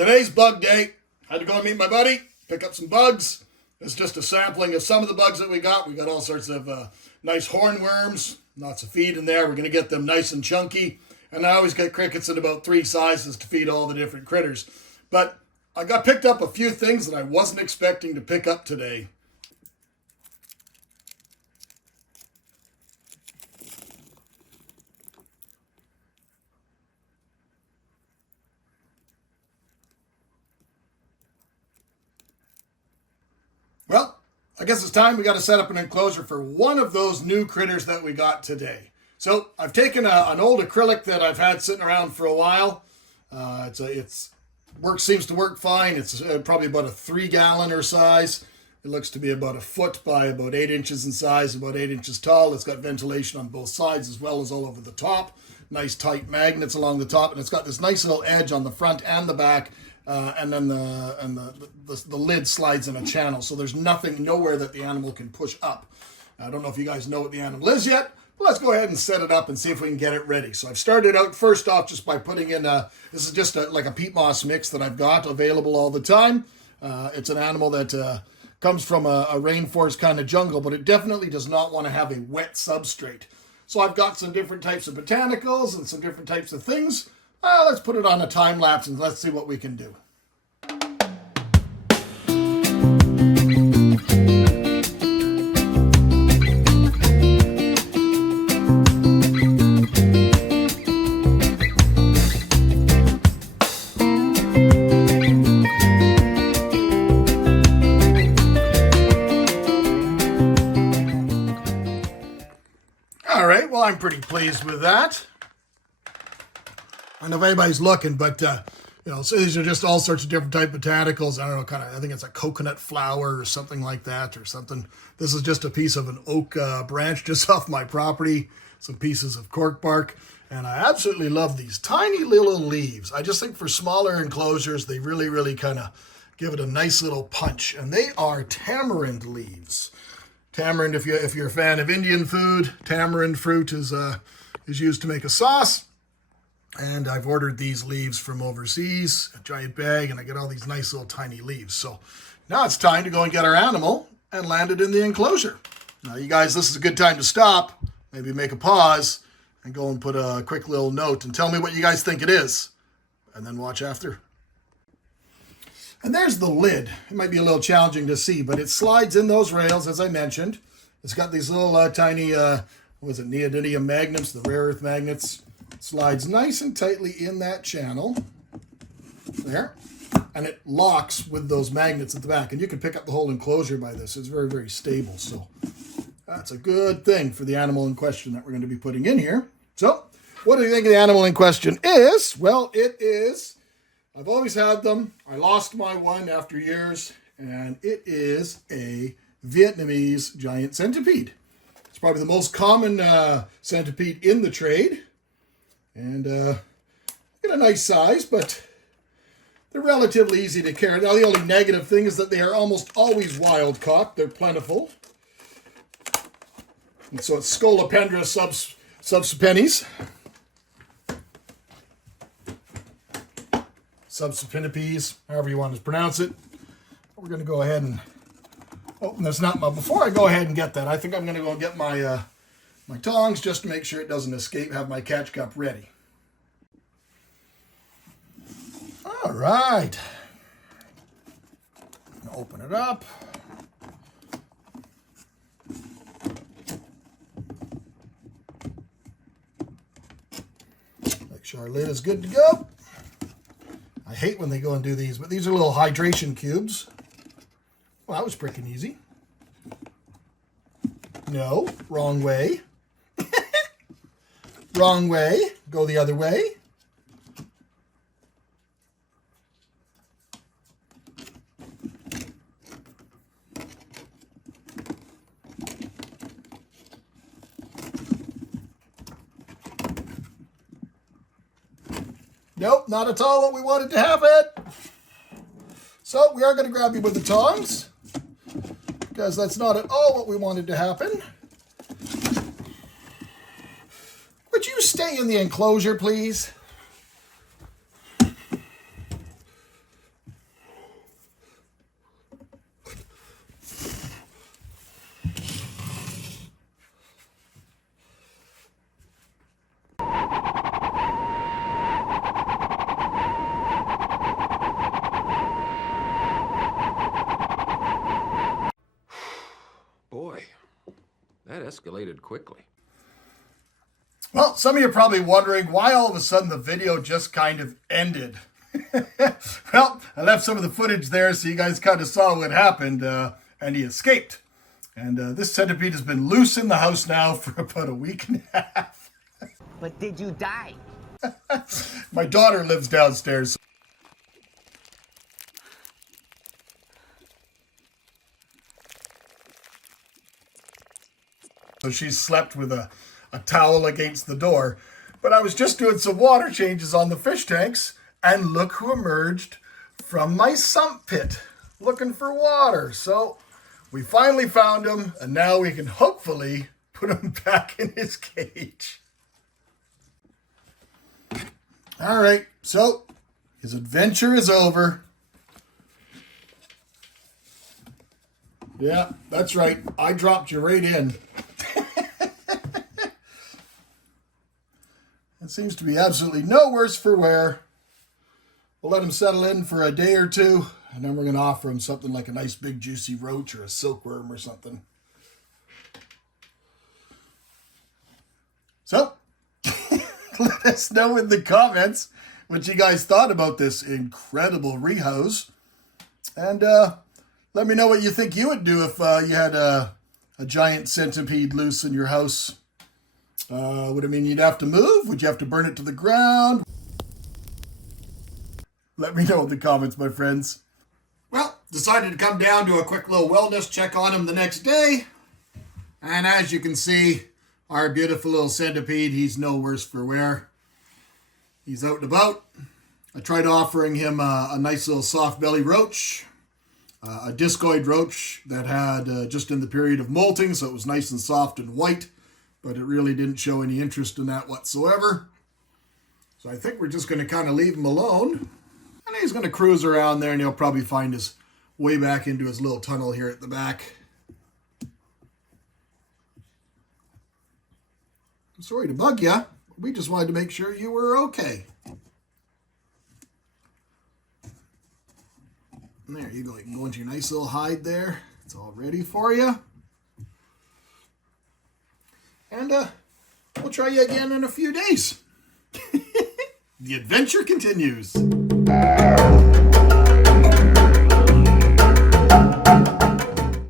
Today's bug day. Had to go and meet my buddy, pick up some bugs. It's just a sampling of some of the bugs that we got. We got all sorts of nice hornworms, lots of feed in there. We're going to get them nice and chunky. And I always get crickets in about 3 sizes to feed all the different critters. But I got picked up a few things that I wasn't expecting to pick up today. Well, I guess it's time we got to set up an enclosure for one of those new critters that we got today. So I've taken an old acrylic that I've had sitting around for a while. Seems to work fine. It's probably about a 3-gallon size. It looks to be about 1 foot by about 8 inches in size, about 8 inches tall. It's got ventilation on both sides as well as all over the top. Nice tight magnets along the top, and it's got this nice little edge on the front and the back. And then the lid slides in a channel, so there's nowhere that the animal can push up. I don't know if you guys know what the animal is yet, but let's go ahead and set it up and see if we can get it ready. So I've started out first off just by putting in this is just like a peat moss mix that I've got available all the time. It's an animal that comes from a rainforest kind of jungle, but it definitely does not want to have a wet substrate. So I've got some different types of botanicals and some different types of things. Let's put it on a time lapse and let's see what we can do. All right, well, I'm pretty pleased with that. I don't know if anybody's looking, but, so these are just all sorts of different type of botanicals. I don't know, I think it's a coconut flower or something like that or something. This is just a piece of an oak branch just off my property, some pieces of cork bark. And I absolutely love these tiny little leaves. I just think for smaller enclosures, they really, really kind of give it a nice little punch. And they are tamarind leaves. Tamarind, if you're a fan of Indian food, tamarind fruit is used to make a sauce. And I've ordered these leaves from overseas, a giant bag, and I get all these nice little tiny leaves. So now it's time to go and get our animal and land it in the enclosure. Now, you guys, this is a good time to stop, maybe make a pause, and go and put a quick little note and tell me what you guys think it is, and then watch after. And there's the lid. It might be a little challenging to see, but it slides in those rails, as I mentioned. It's got these little tiny, neodymium magnets, the rare earth magnets. Slides nice and tightly in that channel there, and it locks with those magnets at the back, and you can pick up the whole enclosure by this. It's very, very stable, so that's a good thing for the animal in question that we're going to be putting in here. So what do you think the animal in question is? Well, it is, I've always had them. I lost my one after years, and it is a Vietnamese giant centipede. It's probably the most common centipede in the trade. And get a nice size, but they're relatively easy to carry. Now, the only negative thing is that they are almost always wild caught. They're plentiful. And so it's Scolopendra subsupennis. Subsupenipes, however you want to pronounce it. We're going to go ahead and open this nut. Before I go ahead and get that, I think I'm going to go and get my my tongs just to make sure it doesn't escape, have my catch cup ready. All right. Open it up. Make sure our lid is good to go. I hate when they go and do these, but these are little hydration cubes. Well, that was freaking easy. No, wrong way. Wrong way. Go the other way. Nope, not at all what we wanted to happen. So we are going to grab you with the tongs, because that's not at all what we wanted to happen. Would you stay in the enclosure, please? That escalated quickly. Well, some of you are probably wondering why all of a sudden the video just kind of ended. Well, I left some of the footage there so you guys kind of saw what happened, and he escaped. And this centipede has been loose in the house now for about a week and a half. But did you die? My daughter lives downstairs. So she slept with a towel against the door. But I was just doing some water changes on the fish tanks, and look who emerged from my sump pit looking for water. So we finally found him, and now we can hopefully put him back in his cage. All right, so his adventure is over. Yeah, that's right. I dropped you right in. It seems to be absolutely no worse for wear. We'll let him settle in for a day or two, and then we're going to offer him something like a nice big juicy roach or a silkworm or something. So, let us know in the comments what you guys thought about this incredible rehouse. And let me know what you think you would do if you had a giant centipede loose in your house. Would it mean you'd have to move? Would you have to burn it to the ground? Let me know in the comments, my friends. Well, decided to come down to a quick little wellness check on him the next day. And as you can see, our beautiful little centipede, he's no worse for wear. He's out and about. I tried offering him a nice little soft belly roach, a discoid roach that had just in the period of molting, so it was nice and soft and white, but it really didn't show any interest in that whatsoever. So I think we're just going to kind of leave him alone. And he's going to cruise around there, and he'll probably find his way back into his little tunnel here at the back. I'm sorry to bug you. We just wanted to make sure you were okay. And there you go. You can go into your nice little hide there. It's all ready for you. And we'll try you again in a few days. The adventure continues.